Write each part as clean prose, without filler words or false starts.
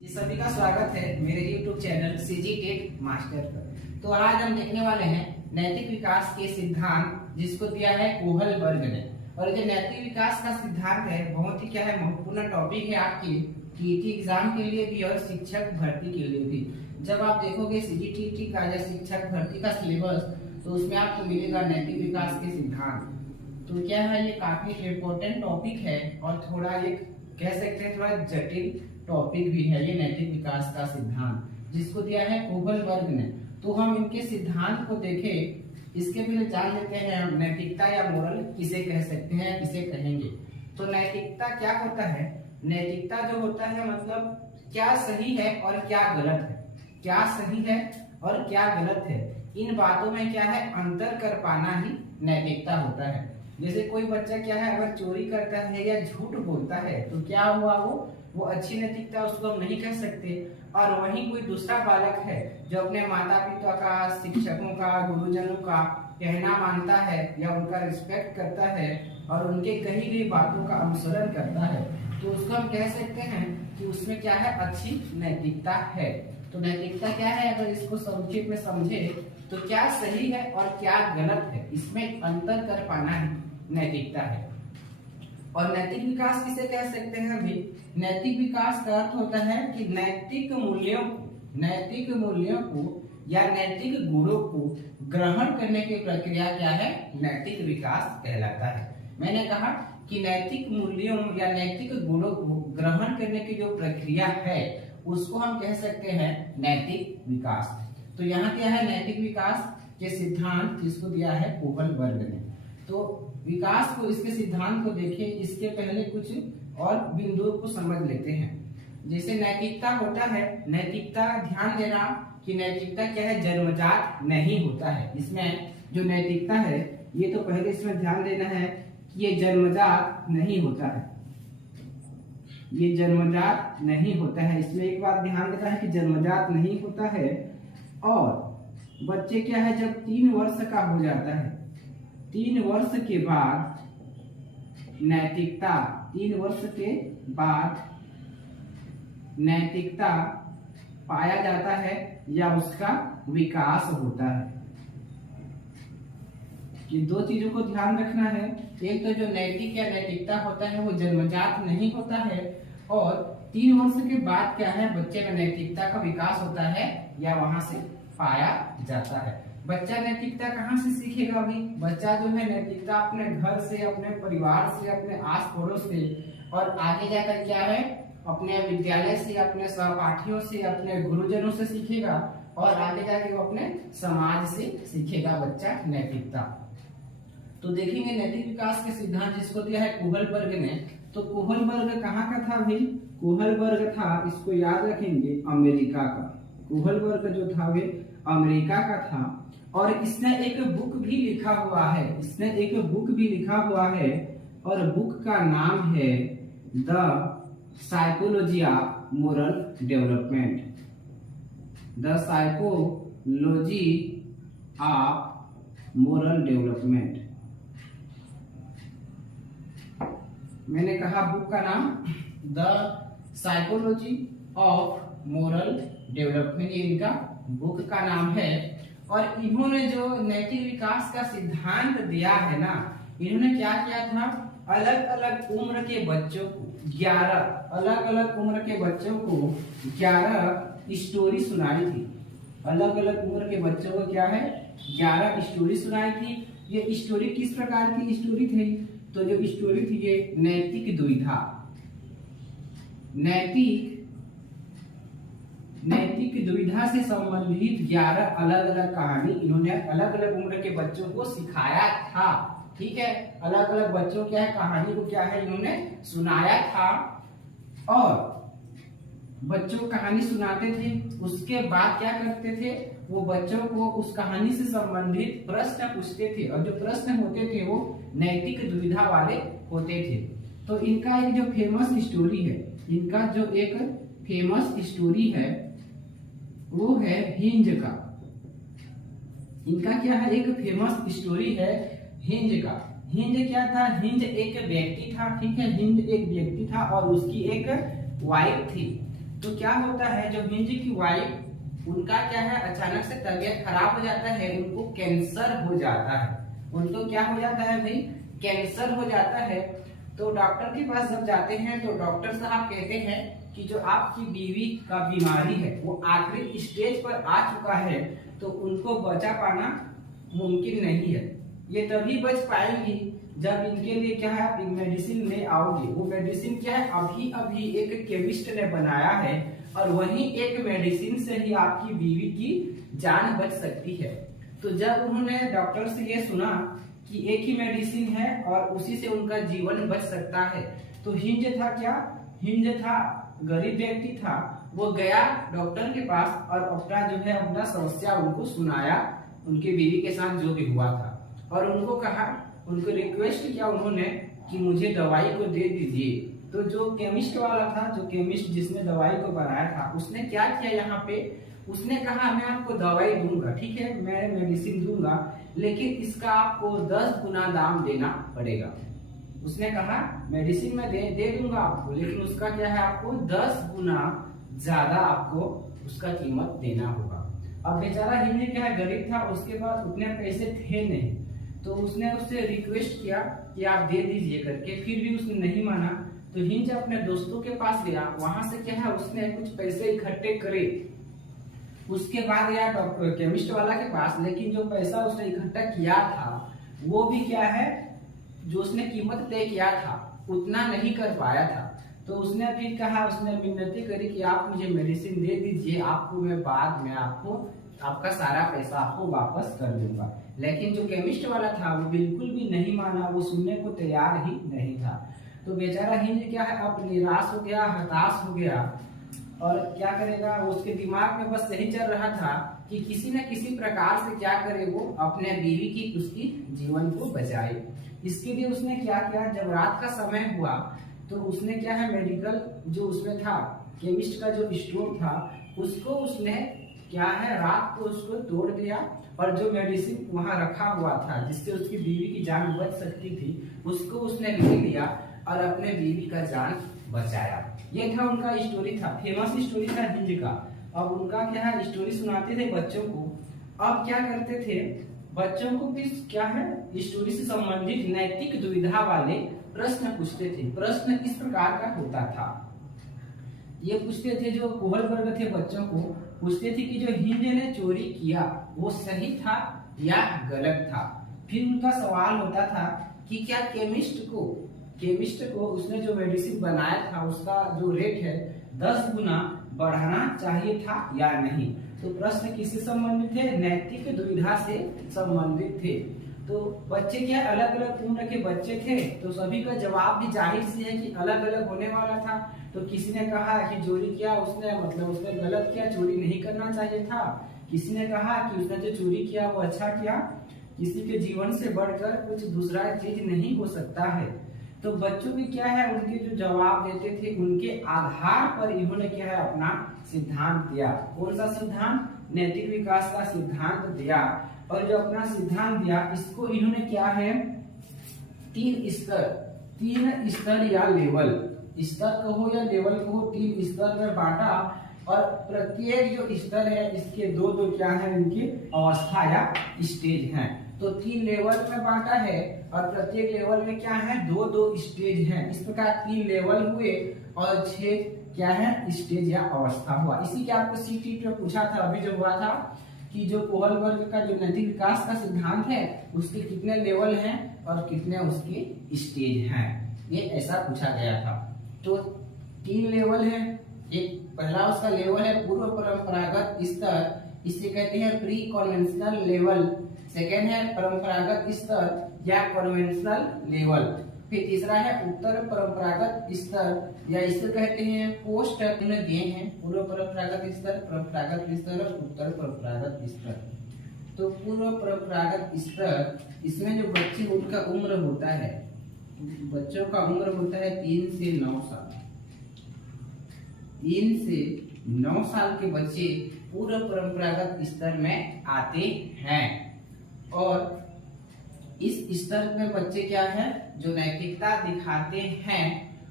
जी सभी का स्वागत है मेरे YouTube channel CG Tech Master पर। तो आज हम देखने वाले हैं नैतिक विकास के सिद्धांत, जिसको दिया है कोहलबर्ग ने। और ये नैतिक विकास का सिद्धांत है बहुत ही क्या है महत्वपूर्ण टॉपिक है आपकी टीटी एग्जाम के लिए भी और शिक्षक भर्ती के लिए भी। जब आप देखोगे सीजीटीटी का या शिक्षक भर्ती का सिलेबस तो उसमें आपको मिलेगा नैतिक विकास के सिद्धांत। तो क्या है, ये काफी इम्पोर्टेंट टॉपिक है और थोड़ा एक कह सकते हैं थोड़ा जटिल टॉपिक भी है ये नैतिक विकास का सिद्धांत, जिसको दिया है कोहलबर्ग ने। तो हम इनके सिद्धांत को देखें, इसके पहले जान लेते हैं नैतिकता या मोरल किसे कह सकते हैं, किसे कहेंगे। तो नैतिकता क्या होता है? नैतिकता जो होता है मतलब क्या सही है और क्या गलत है, क्या सही है और क्या गलत है, इन बातों में क्या है अंतर कर पाना ही नैतिकता होता है। जैसे कोई बच्चा क्या है अगर चोरी करता है या झूठ बोलता है तो क्या हुआ, वो अच्छी नैतिकता उसको हम नहीं कह सकते। और वहीं कोई दूसरा बालक है जो अपने माता पिता का, शिक्षकों का, गुरुजनों का कहना मानता है या उनका रिस्पेक्ट करता है और उनके कही गई बातों का अनुसरण करता है, तो उसको हम कह सकते हैं कि उसमें क्या है अच्छी नैतिकता है। तो नैतिकता क्या है, अगर इसको संक्षिप्त में समझे तो क्या सही है और क्या गलत है, इसमें अंतर कर पाना ही नैतिकता है। और नैतिक विकास किसे कह सकते हैं? अभी नैतिक विकास का अर्थ होता है कि नैतिक मूल्यों को या नैतिक गुणों को ग्रहण करने की प्रक्रिया क्या है, नैतिक विकास कहलाता है। मैंने कहा कि नैतिक मूल्यों या नैतिक गुणों को ग्रहण करने की जो प्रक्रिया है उसको हम कह सकते हैं नैतिक विकास। तो यहाँ क्या है नैतिक विकास के सिद्धांत, जिसको दिया है कोहलबर्ग ने। तो विकास को, इसके सिद्धांत को देखें, इसके पहले कुछ और बिंदुओं को समझ लेते हैं। जैसे नैतिकता होता है, नैतिकता ध्यान देना कि नैतिकता क्या है, जन्मजात नहीं होता है। इसमें जो नैतिकता है ये तो पहले इसमें ध्यान देना है कि ये जन्मजात नहीं होता है, ये जन्मजात नहीं होता है। इसमें एक बात ध्यान देना है कि जन्मजात नहीं होता है। और बच्चे क्या है जब 3 वर्ष का हो जाता है, 3 वर्ष के बाद नैतिकता, 3 वर्ष के बाद नैतिकता पाया जाता है या उसका विकास होता है। ये दो चीजों को ध्यान रखना है। एक तो जो नैतिक या नैतिकता होता है वो जन्मजात नहीं होता है, और 3 वर्ष के बाद क्या है बच्चे में नैतिकता का विकास होता है या वहां से पाया जाता है। बच्चा नैतिकता कहाँ से सीखेगा? अभी बच्चा जो है नैतिकता अपने घर से, अपने परिवार से, अपने आस पड़ोस से, और आगे जाकर क्या है अपने विद्यालय से, अपने सहपाठियों से, अपने गुरुजनों से सीखेगा, और आगे जाके वो अपने समाज से सीखेगा बच्चा नैतिकता। तो देखेंगे नैतिक विकास के सिद्धांत, जिसको दिया है कोहलबर्ग ने। तो कोहलबर्ग कहाँ का था? भाई कोहलबर्ग था, इसको याद रखेंगे, अमेरिका का। कोहलबर्ग जो था वे अमेरिका का था, और इसने एक बुक भी लिखा हुआ है, और बुक का नाम है the psychology of moral development. The psychology of moral development. मैंने कहा बुक का नाम the psychology of moral development, ये इनका बुक का नाम है। और इन्होंने जो नैतिक विकास का सिद्धांत दिया है ना, इन्होंने क्या किया था, अलग अलग उम्र के बच्चों को 11 स्टोरी सुनाई थी। अलग अलग उम्र के बच्चों को क्या है 11 स्टोरी सुनाई थी। ये स्टोरी किस प्रकार की स्टोरी थी? तो जो स्टोरी थी ये नैतिक दुविधा, नैतिक दुविधा से संबंधित 11 अलग अलग कहानी इन्होंने अलग अलग उम्र के बच्चों को सिखाया था। ठीक है, अलग अलग बच्चों क्या है कहानी को क्या है इन्होंने सुनाया था, और बच्चों को कहानी सुनाते थे। उसके बाद क्या करते थे, वो बच्चों को उस कहानी से संबंधित प्रश्न पूछते थे, और जो प्रश्न होते थे वो नैतिक दुविधा वाले होते थे। तो इनका एक जो फेमस स्टोरी है, वो है हिंज का। इनका क्या है, एक फेमस स्टोरी है हिंज का। हिंज क्या था? हिंज एक व्यक्ति था, ठीक है, हिंज एक व्यक्ति था और उसकी एक वाइफ थी। तो क्या होता है, जो हिंज की वाइफ उनका क्या है, अचानक से तबीयत खराब हो जाता है, उनको कैंसर हो जाता है। उनको क्या हो जाता है भाई, कैंसर हो जाता है। तो डॉक्टर के पास जब जाते हैं तो डॉक्टर साहब कहते हैं कि जो आपकी बीवी का बीमारी है वो आखिरी स्टेज पर आ चुका है, तो उनको बचा पाना मुमकिन नहीं है। ये तभी बच पाएंगी जब इनके लिए क्या है, आप मेडिसिन ले आओगे। वो मेडिसिन क्या है, अभी अभी एक केमिस्ट ने बनाया है, और वही एक मेडिसिन से ही आपकी बीवी की जान बच सकती है। तो जब उन्होंने डॉक्टर से ये सुना कि एक ही मेडिसिन है और उसी से उनका जीवन बच सकता है, तो हिंज था क्या, हिंज था गरीब व्यक्ति था, वो गया डॉक्टर के पास और अपना जो है अपना समस्या उनको सुनाया, उनके बीवी के साथ जो भी हुआ था, और उनको कहा, उनको रिक्वेस्ट किया उन्होंने कि मुझे दवाई को दे दीजिए। तो जो केमिस्ट वाला था, जो केमिस्ट जिसने दवाई को बनाया था, उसने क्या किया यहाँ पे, उसने कहा मैं आपको दवाई दूंगा, ठीक है, मैं मेडिसिन दूंगा, लेकिन इसका आपको 10 गुना दाम देना पड़ेगा। उसने कहा मेडिसिन में दे दूंगा आपको, लेकिन उसका क्या है, आपको 10 गुना ज्यादा आपको उसका कीमत देना होगा। अब बेचारा हिंद क्या है, गरीब था, उसके पास उतने पैसे थे नहीं, तो उसने उससे रिक्वेस्ट किया कि आप दे दीजिए करके, फिर भी उसने नहीं माना। तो हिंज अपने दोस्तों के पास गया, वहां से क्या है, उसने कुछ पैसे इकट्ठे करे, उसके बाद गया डॉक्टर केमिस्ट वाला के पास, लेकिन जो पैसा उसने इकट्ठा किया था वो भी क्या है, जो उसने कीमत तय किया था उतना नहीं कर पाया था। तो उसने फिर कहा, उसने विनती करी कि आप मुझे मेडिसिन दे दीजिए, आपको मैं बाद में आपको आपका सारा पैसा आपको वापस कर दूंगा। लेकिन जो केमिस्ट वाला था वो बिल्कुल भी नहीं माना, वो सुनने को तैयार ही नहीं था। तो बेचारा हिंज क्या है, अब निराश हो गया, हताश हो गया, और क्या करेगा, उसके दिमाग में बस यही चल रहा था कि किसी न किसी प्रकार से क्या करे, वो अपने बीवी की उसकी जीवन को बचाए। इसके लिए उसने क्या किया, जब रात का समय हुआ तो उसने क्या है, मेडिकल जो उसमें था, केमिस्ट का जो स्टोर था, उसको उसने क्या है, रात को उसको तोड़ दिया, और जो मेडिसिन वहां रखा हुआ था जिससे उसकी बीवी की जान बच सकती थी, उसको उसने ले लिया और अपने बीवी का जान बचाया। ये था उनका स्टोरी था, फेमस स्टोरी था हिंज का। अब उनका क्या है, स्टोरी सुनाते थे बच्चों को। अब क्या करते थे, बच्चों को भी क्या है, स्टोरी से संबंधित नैतिक दुविधा वाले प्रश्न पूछते थे। प्रश्न इस प्रकार का होता था, ये पूछते थे, जो कोहल वर्ग थे बच्चों को पूछते थे कि जो हिंज ने चोरी किया वो सही था या गलत था। फिर उनका सवाल होता था कि क्या केमिस्ट को उसने जो मेडिसिन बनाया था उसका जो रेट है 10 गुना बढ़ाना चाहिए था या नहीं। तो प्रश्न किससे संबंधित थे, नैतिक दुविधा से संबंधित थे। तो बच्चे क्या अलग अलग उम्र के बच्चे थे, तो सभी का जवाब भी जाहिर सी है कि अलग अलग होने वाला था। तो किसी ने कहा कि चोरी किया उसने, मतलब उसने गलत किया, चोरी नहीं करना चाहिए था। किसी ने कहा कि उसने जो चोरी किया वो अच्छा किया, किसी के जीवन से बढ़कर कुछ दूसरा चीज नहीं हो सकता है। तो बच्चों भी क्या है, उनके जो जवाब देते थे उनके आधार पर इन्होंने क्या है, अपना सिद्धांत दिया। कौन सा सिद्धांत, नैतिक विकास का सिद्धांत दिया। और जो अपना सिद्धांत दिया, इसको इन्होंने क्या है, 3 स्तर या लेवल, स्तर कहो या लेवल कहो, 3 स्तर में बांटा। और प्रत्येक जो स्तर है इसके दो क्या है, इनकी अवस्था या स्टेज हैं। तो 3 लेवल में बांटा है, और प्रत्येक लेवल में क्या है, 2 स्टेज हैं। इस प्रकार 3 लेवल हुए और 6 क्या है, स्टेज या अवस्था हुआ। इसी के आपको सीटी पे पूछा था अभी जो हुआ था कि जो कोहल वर्ग का जो नैतिक विकास का सिद्धांत है उसके कितने लेवल हैं और कितने उसके स्टेज हैं, ये ऐसा पूछा गया था। तो 3 लेवल है। एक पहला उसका लेवल है पूर्व परंपरागत स्तर, इसे कहते हैं प्री कन्वेंशनल लेवल। सेकेंड है परंपरागत स्तर या कन्वेंशनल लेवल। फिर तीसरा है उत्तर परंपरागत स्तर या इसे कहते हैं पोस्ट, दिए हैं पूर्व परंपरागत स्तर, परंपरागत स्तर और उत्तर परंपरागत स्तर। तो पूर्व परंपरागत स्तर, इसमें जो बच्चे उनका उम्र होता है, बच्चों का उम्र होता है 3 से 9 साल। 3 से 9 साल के बच्चे पूर्व परंपरागत स्तर में आते हैं। और इस स्तर में बच्चे क्या है, जो नैतिकता दिखाते हैं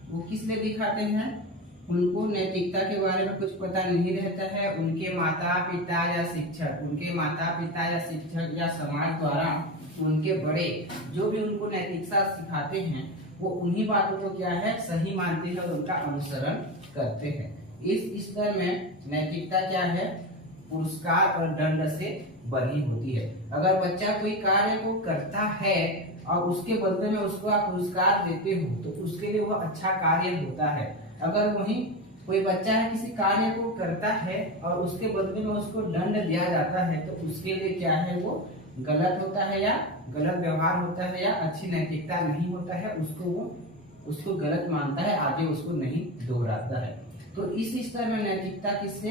वो किस लिए दिखाते हैं, उनको नैतिकता के बारे में कुछ पता नहीं रहता है, उनके माता पिता या शिक्षक या समाज द्वारा उनके बड़े जो भी उनको नैतिकता सिखाते हैं वो उन्हीं बातों को क्या है सही मानते हैं और उनका अनुसरण करते हैं। इस स्तर में नैतिकता क्या है, पुरस्कार और दंड से बनी होती है। अगर बच्चा कोई कार्य को करता है और उसके बदले में उसको आप पुरस्कार देते हो तो उसके लिए वो अच्छा कार्य होता है। अगर वहीं कोई बच्चा है किसी कार्य को करता है और उसके बदले में उसको दंड दिया जाता है तो उसके लिए क्या है वो गलत होता है या गलत व्यवहार होता है या अच्छी नैतिकता नहीं होता है, उसको गलत मानता है, आगे उसको नहीं दोहराता है। तो इस स्तर में नैतिकता किससे,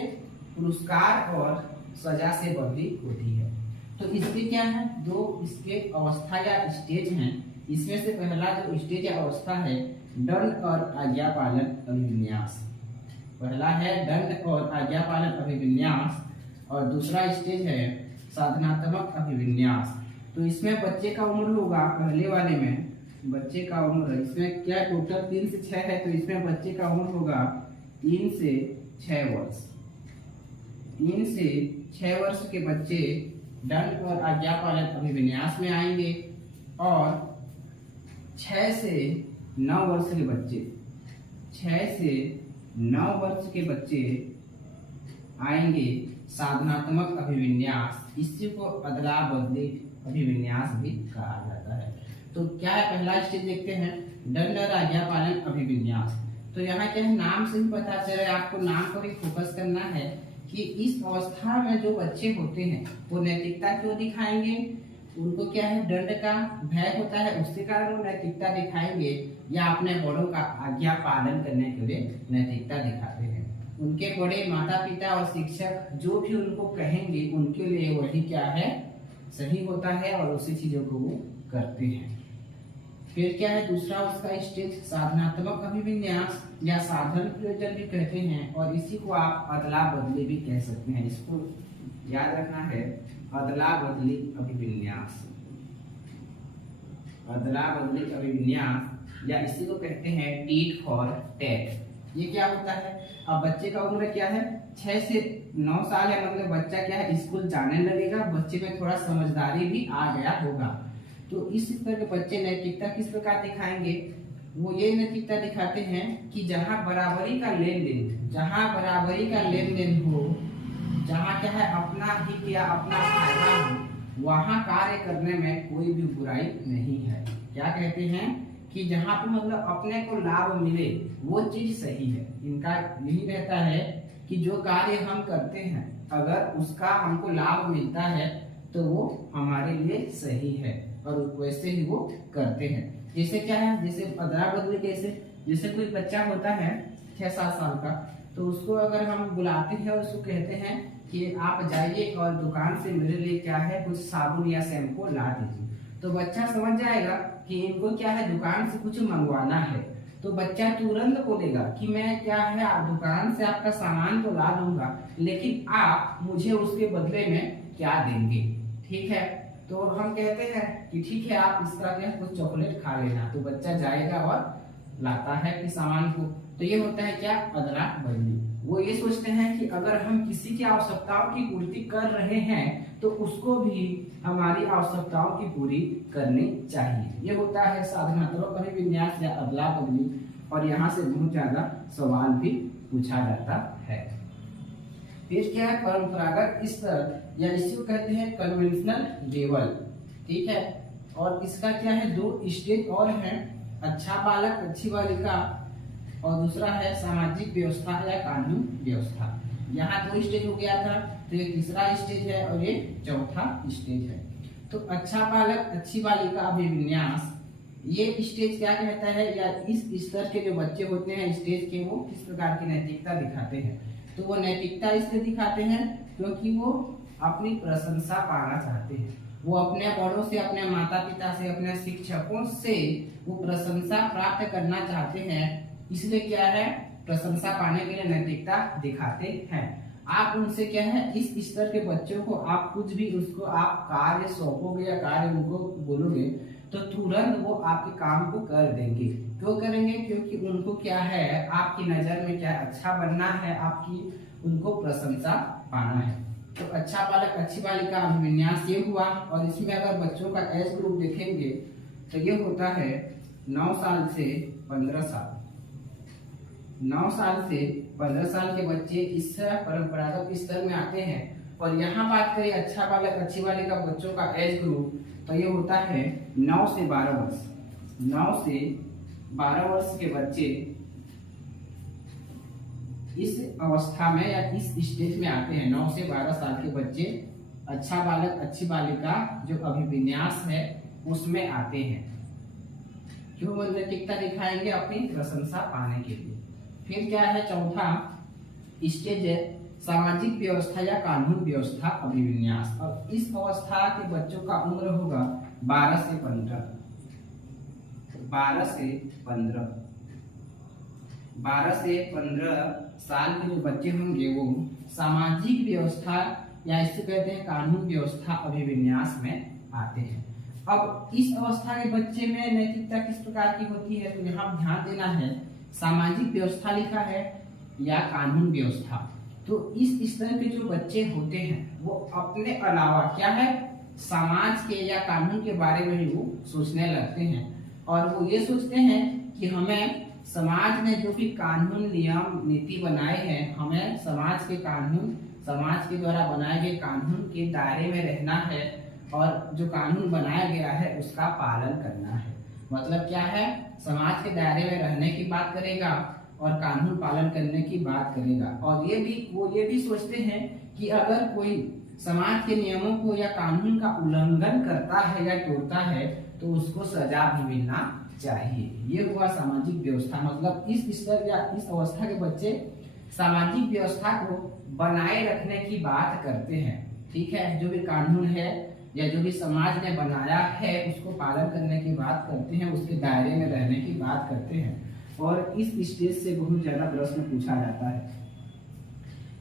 पुरस्कार और सजा से बदली होती है। तो इसके क्या है, दो इसके अवस्था या स्टेज हैं। इसमें से पहला जो स्टेज या अवस्था है दंड और आज्ञा पालन अभिविन्यास। पहला है दंड और आज्ञा पालन अभिविन्यास और दूसरा स्टेज है साधनात्मक अभिविन्यास। तो इसमें बच्चे का उम्र होगा, पहले वाले में बच्चे का उम्र इसमें क्या टोटल 3 से 6 है, तो इसमें बच्चे का उम्र होगा 3 से 6 वर्ष। 3 से 6 वर्ष के बच्चे दंड और आज्ञा पालन अभिविन्यास में आएंगे और 6 से 9 वर्ष के बच्चे 6 से 9 वर्ष के बच्चे आएंगे साधनात्मक अभिविन्यास। इसी को अदला बदली अभिविन्यास भी कहा जाता है। तो क्या है, पहला स्टेज देखते हैं दंड और आज्ञा पालन अभिविन्यास। तो यहाँ क्या है, नाम से ही पता चल रहा है, आपको नाम पर ही फोकस करना है कि इस अवस्था में जो बच्चे होते हैं वो नैतिकता क्यों दिखाएंगे, उनको क्या है दंड का भय होता है उसके कारण वो नैतिकता दिखाएंगे या अपने बड़ों का आज्ञा पालन करने के लिए नैतिकता दिखाते हैं। उनके बड़े माता पिता और शिक्षक जो भी उनको कहेंगे उनके लिए वही क्या है सही होता है और उसी चीजों को वो करते हैं। फिर क्या है दूसरा उसका स्टेज साधनात्मक अभिविन्यास या साधन प्रयोजन भी कहते हैं और इसी को आप अदला बदली भी कह सकते हैं। इसको याद रखना है, अदला बदली अभिविन्यास, अदला बदली अभिविन्यास या इसी को कहते हैं टीट फॉर टैट। ये क्या होता है, अब बच्चे का उम्र क्या है 6 से 9 साल है, मतलब बच्चा क्या है स्कूल जाने लगेगा, बच्चे में थोड़ा समझदारी भी आ गया होगा। तो इस तरह के बच्चे नैतिकता किस प्रकार दिखाएंगे, वो ये नैतिकता दिखाते हैं कि जहाँ बराबरी का लेन देन, जहाँ बराबरी का लेन देन हो, जहाँ क्या है अपना हित या अपना फायदा हो, वहाँ कार्य करने में कोई भी बुराई नहीं है। क्या कहते हैं कि जहाँ पे मतलब अपने को लाभ मिले वो चीज सही है। इनका यही रहता है कि जो कार्य हम करते हैं अगर उसका हमको लाभ मिलता है तो वो हमारे लिए सही है और वैसे ही वो करते हैं। जैसे क्या है, जैसे अदला बदली कैसे, जैसे कोई बच्चा होता है 6-7 साल का, तो उसको अगर हम बुलाते हैं और उसको कहते हैं कि आप जाइए और दुकान से मेरे लिए क्या है कुछ साबुन या शैम्पू ला दीजिए, तो बच्चा समझ जाएगा कि इनको क्या है दुकान से कुछ मंगवाना है। तो बच्चा तुरंत बोलेगा कि मैं क्या है आप दुकान से आपका सामान तो ला दूंगा लेकिन आप मुझे उसके बदले में क्या देंगे, ठीक है। तो हम कहते हैं कि ठीक है आप इस तरह के कुछ चॉकलेट खा लेना, तो बच्चा जाएगा और लाता है कि सामान को। तो ये होता है क्या अदला बदली। वो ये सोचते हैं कि अगर हम किसी की आवश्यकताओं की पूर्ति कर रहे हैं तो उसको भी हमारी आवश्यकताओं की पूरी करनी चाहिए। ये होता है साधनात्मक अभिविन्यास या अदला बदली और यहाँ से बहुत ज्यादा सवाल भी पूछा जाता है। फिर क्या है परंपरागत स्तर या इसी को कहते हैं कन्वेंशनल लेवल, ठीक है। और इसका क्या है 2 स्टेज और हैं, अच्छा बालक अच्छी बालिका और दूसरा है सामाजिक व्यवस्था या कानून व्यवस्था। यहाँ 2 स्टेज हो गया था, तो ये तीसरा स्टेज है और ये चौथा स्टेज है। तो अच्छा बालक अच्छी बालिका अभिविन्यास ये स्टेज क्या कहता है या इस स्तर के जो बच्चे होते हैं स्टेज के वो किस प्रकार की नैतिकता दिखाते हैं। तो वो नैतिकता इसलिए दिखाते हैं क्योंकि वो अपनी प्रशंसा पाना चाहते हैं, वो अपने बड़ों से अपने माता पिता से अपने शिक्षकों से वो प्रशंसा प्राप्त करना चाहते हैं, इसलिए क्या है प्रशंसा पाने के लिए नैतिकता दिखाते हैं। आप उनसे क्या है इस स्तर के बच्चों को आप कुछ भी उसको आप कार्य सौंपोगे या कार्य उनको बोलोगे तो तुरंत वो आपके काम को कर देंगे, क्यों करेंगे? क्योंकि उनको क्या है, आपकी नजर में क्या अच्छा बनना है, आपकी उनको प्रशंसा पाना है। तो अच्छा बालक अच्छी बालिका अभिविन्यास ये हुआ। और इसमें अगर बच्चों का एज ग्रुप देखेंगे तो ये होता है 9 साल से 15 साल। 9 साल से 15 साल के बच्चे इस परंपरागत स्तर में आते हैं। और यहाँ बात करें अच्छा बालक अच्छी बालिका बच्चों का एज ग्रुप, तो ये होता है 9 से 12 वर्ष। 9 से 12 वर्ष के बच्चे इस अवस्था में या इस स्टेज में आते हैं। 9 से 12 साल के बच्चे अच्छा बालक अच्छी बालिका जो अभिविन्यास है उसमें आते हैं। क्यों? नैतिकता दिखाएंगे अपनी प्रशंसा पाने के लिए। फिर क्या है चौथा स्टेज है सामाजिक व्यवस्था या कानून व्यवस्था अभिविन्यास। और इस अवस्था के बच्चों का उम्र होगा 12 से 15। 12 से 15 साल के जो बच्चे होंगे वो सामाजिक व्यवस्था या इससे कहते हैं कानून व्यवस्था अभिविन्यास में आते हैं। अब इस अवस्था के बच्चे में नैतिकता किस प्रकार की होती है, तो यहाँ ध्यान देना है सामाजिक व्यवस्था लिखा है या कानून व्यवस्था। तो इस स्तर के जो बच्चे होते हैं वो अपने अलावा क्या है, समाज के या कानून के बारे में ही वो सोचने लगते हैं। और वो ये सोचते हैं कि हमें समाज ने जो भी कानून नियम नीति बनाए हैं, हमें समाज के कानून, समाज के द्वारा बनाए गए कानून के दायरे में रहना है और जो कानून बनाया गया है उसका पालन करना है। मतलब क्या है, समाज के दायरे में रहने की बात करेगा और कानून पालन करने की बात करेगा। और वो ये भी सोचते हैं कि अगर कोई समाज के नियमों को या कानून का उल्लंघन करता है या तोड़ता है तो उसको सजा भी मिलना चाहिए। ये हुआ सामाजिक व्यवस्था। मतलब इस स्तर या इस अवस्था के बच्चे सामाजिक व्यवस्था को बनाए रखने की बात करते हैं। ठीक है, जो भी कानून है या जो भी समाज ने बनाया है उसको पालन करने की बात करते हैं, उसके दायरे में रहने की बात करते हैं। और इस स्टेज से बहुत ज्यादा प्रश्न पूछा जाता है।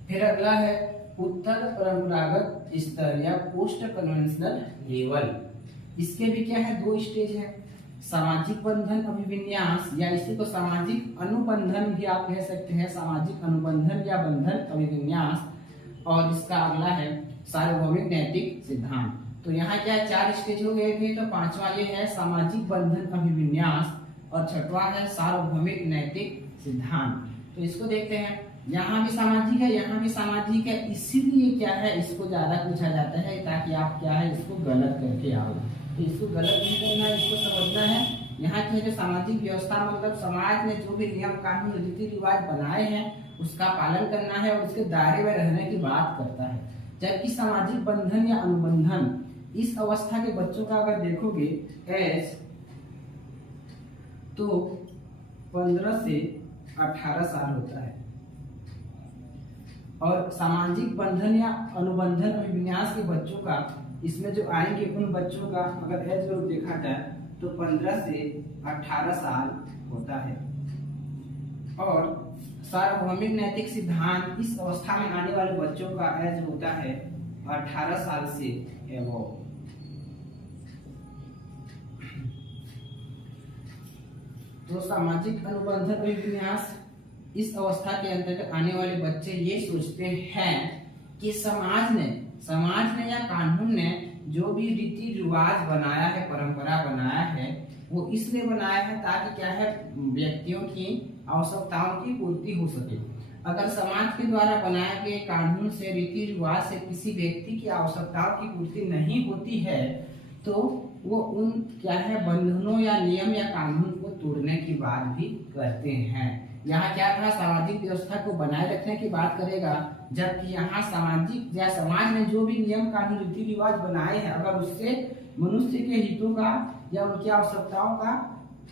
फिर अगला है उत्तर परंपरागत स्तर या पोस्ट कन्वेंशनल लेवल। इसके भी क्या है, 2 स्टेज है, सामाजिक बंधन अभिविन्यास या इसी को सामाजिक अनुबंधन भी आप कह सकते हैं, सामाजिक अनुबंधन या बंधन अभिविन्यास। और इसका अगला है सार्वभौमिक नैतिक सिद्धांत। तो यहाँ क्या 4 स्टेज हो गए थे, तो 5वां ये है सामाजिक बंधन अभिविन्यास और 6वां है सार्वभौमिक नैतिक सिद्धांत। तो इसको देखते हैं, यहाँ भी सामाजिक है, यहाँ भी सामाजिक है, इसीलिए क्या है इसको ज्यादा पूछा जाता है ताकि आप क्या है इसको गलत करके आओ। तो इसको गलत नहीं करना है, इसको समझना है। यहाँ की जो सामाजिक व्यवस्था मतलब समाज ने जो भी नियम कानून रीति रिवाज बनाए हैं उसका पालन करना है और उसके दायरे में रहने की बात करता है। जबकि सामाजिक बंधन या अनुबंधन इस अवस्था के बच्चों का अगर देखोगे एज, तो 15 से 18 साल होता है। और सामाजिक बंधन या अनुबंधन अभिविन्यास के बच्चों का इसमें जो आएंगे उन बच्चों का अगर एज ग्रुप देखा जाए तो 15 से 18 साल होता है। और सार्वभौमिक नैतिक सिद्धांत इस अवस्था में आने वाले बच्चों का एज होता है 18 साल से एबव। तो सामाजिक अनुबंधन अभिविन्यास इस अवस्था के अंतर्गत आने वाले बच्चे ये सोचते हैं कि समाज ने या कानून ने जो भी रीति रिवाज बनाया है, परंपरा बनाया है, वो इसलिए बनाया है ताकि क्या है व्यक्तियों की आवश्यकताओं की पूर्ति हो सके। अगर समाज के द्वारा बनाए गए कानून से, रीति रिवाज से किसी व्यक्ति की आवश्यकताओं की पूर्ति नहीं होती है तो वो उन क्या है बंधनों या नियम या कानून को तोड़ने की बात भी करते हैं। यहाँ क्या था, सामाजिक व्यवस्था को बनाए रखने की बात करेगा, जबकि यहाँ सामाजिक या समाज ने जो भी नियम कानून रीति रिवाज बनाए हैं अगर उससे मनुष्य के हितों का या उनकी आवश्यकताओं का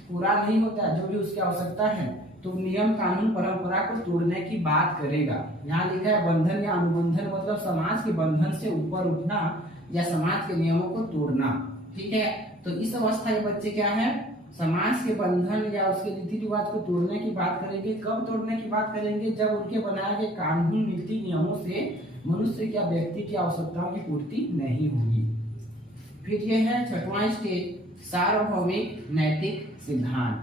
पूरा नहीं होता, जो भी उसकी आवश्यकता है, तो नियम कानून परंपरा को तोड़ने की बात करेगा। यहाँ लिखा है बंधन या अनुबंधन मतलब समाज के बंधन से ऊपर उठना या समाज के नियमों को तोड़ना। ठीक है, तो इस अवस्था के बच्चे क्या है समाज के बंधन या उसके रीति रिवाज को तोड़ने की बात करेंगे। कब तोड़ने की बात करेंगे, जब उनके बनाए गए कानून नीति नियमों से मनुष्य या व्यक्ति की आवश्यकताओं की पूर्ति नहीं होगी। फिर यह है 6वां स्टेज सार्वभौमिक नैतिक सिद्धांत।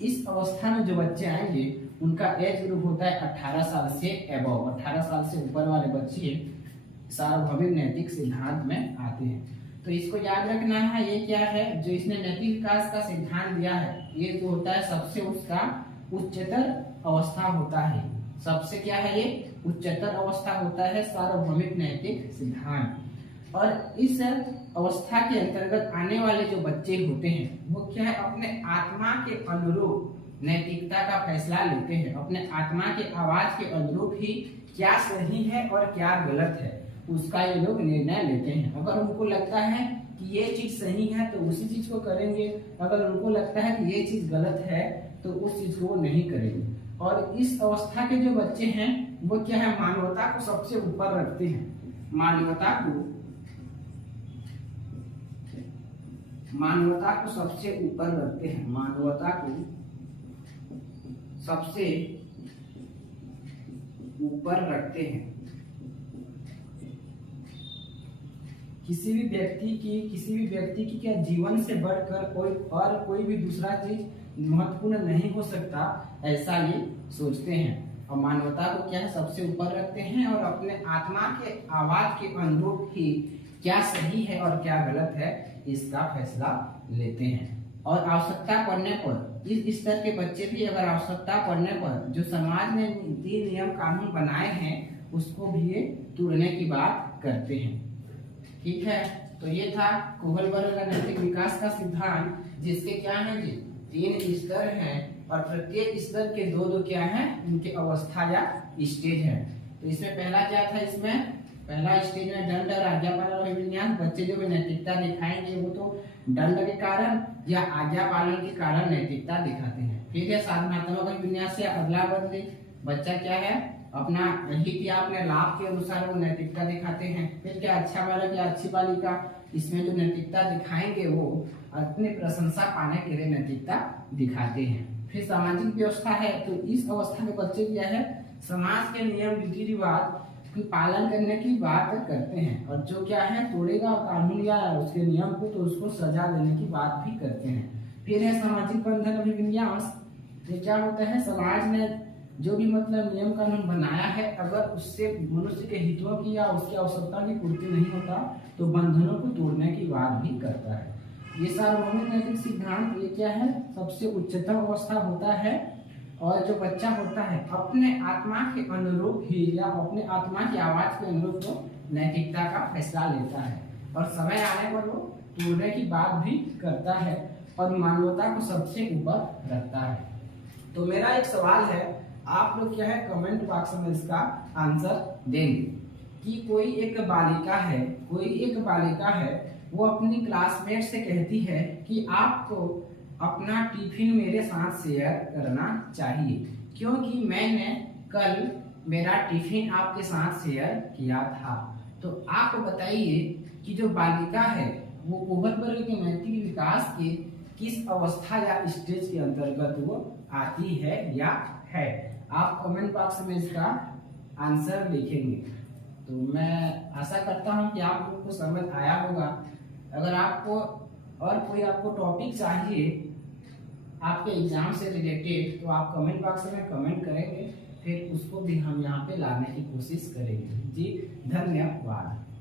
इस अवस्था में जो बच्चे आएंगे उनका एज ग्रुप होता है 18 साल से अबव, 18 साल से ऊपर वाले बच्चे सार्वभौमिक नैतिक सिद्धांत में आते हैं। तो इसको याद रखना है, ये क्या है जो इसने नैतिक विकास का सिद्धांत दिया है, ये जो होता है सबसे उसका उच्चतर अवस्था होता है। सबसे क्या है, ये उच्चतर अवस्था होता है सार्वभौमिक नैतिक सिद्धांत। और इस अवस्था के अंतर्गत आने वाले जो बच्चे होते हैं वो क्या है, अपने आत्मा के अनुरूप नैतिकता का फैसला लेते हैं। अपने आत्मा के आवाज के अनुरूप ही क्या सही है और क्या गलत है उसका ये लोग निर्णय लेते हैं। अगर उनको लगता है कि ये चीज सही है तो उसी चीज को करेंगे, अगर उनको लगता है कि ये चीज गलत है तो उस चीज को वो नहीं करेंगे। और इस अवस्था के जो बच्चे हैं वो क्या है, मानवता को सबसे ऊपर रखते हैं। मानवता को सबसे ऊपर रखते हैं। मानवता को सबसे ऊपर रखते हैं। किसी भी व्यक्ति की क्या जीवन से बढ़कर कोई भी दूसरा चीज महत्वपूर्ण नहीं हो सकता, ऐसा ये सोचते हैं। और मानवता को क्या है, सबसे ऊपर रखते हैं और अपने आत्मा के आवाज के अनुरूप ही क्या सही है और क्या गलत है इसका फैसला लेते हैं। और आवश्यकता पड़ने पर इस स्तर के बच्चे भी अगर आवश्यकता पड़ने पर जो समाज ने नीति नियम कानून बनाए हैं उसको भी ये तोड़ने की बात करते हैं। ठीक है, तो ये था कोहलबर्ग का नैतिक विकास का सिद्धांत, जिसके क्या है जी 3 स्तर हैं और प्रत्येक स्तर के दो क्या है, उनके अवस्था या स्टेज है। तो इसमें पहला क्या था, इसमें पहला स्टेज में दंड और आज्ञा पालन और अभिविन्यास। बच्चे जो नैतिकता दिखाएंगे वो तो दंड के कारण या आज्ञा पालन के कारण नैतिकता दिखाते हैं। ठीक है, साधनात्मक अभिविन्यास से अगला बदले बच्चा क्या है, अपना हित या अपने लाभ के अनुसार वो नैतिकता दिखाते हैं। फिर क्या, अच्छा बालक या अच्छी बालिका, इसमें जो नैतिकता दिखाएंगे वो अपनी प्रशंसा पाने के लिए नैतिकता दिखाते हैं। फिर सामाजिक व्यवस्था है, तो इस अवस्था में बच्चे क्या है, समाज के नियम रीति रिवाज की पालन करने की बात करते हैं और जो क्या है तोड़ेगा कानून या उसके नियम को तो उसको सजा देने की बात भी करते हैं। फिर है सामाजिक बंधन अभिविन्यास। ये क्या होता है, समाज ने जो भी मतलब नियम कानून बनाया है अगर उससे मनुष्य के हितों की या उसकी आवश्यकता की पूर्ति नहीं होता तो बंधनों को तोड़ने की बात भी करता है। ये सार्वभौमिक नैतिक सिद्धांत ये क्या है, सबसे उच्चतम अवस्था होता है। और जो बच्चा होता है अपने आत्मा के अनुरूप ही या अपने आत्मा की आवाज के अनुरूप वो नैतिकता का फैसला लेता है और समय आने पर वो तोड़ने की बात भी करता है और मानवता को सबसे ऊपर रखता है। तो मेरा एक सवाल है, आप लोग क्या है कमेंट बॉक्स में इसका आंसर देंगे कि कोई एक बालिका है वो अपनी क्लासमेट से कहती है कि आपको अपना टिफिन मेरे साथ शेयर करना चाहिए क्योंकि मैंने कल मेरा टिफिन आपके साथ शेयर किया था। तो आप बताइए कि जो बालिका है वो कोहलबर्ग के नैतिक विकास के किस अवस्था या स्टेज के अंतर्गत वो आती है या है। आप कमेंट बॉक्स में इसका आंसर लिखेंगे। तो मैं आशा करता हूं कि आप लोगों को समझ आया होगा। अगर आपको और कोई आपको टॉपिक चाहिए आपके एग्जाम से रिलेटेड तो आप कमेंट बॉक्स में कमेंट करेंगे, फिर उसको भी हम यहाँ पे लाने की कोशिश करेंगे। जी धन्यवाद।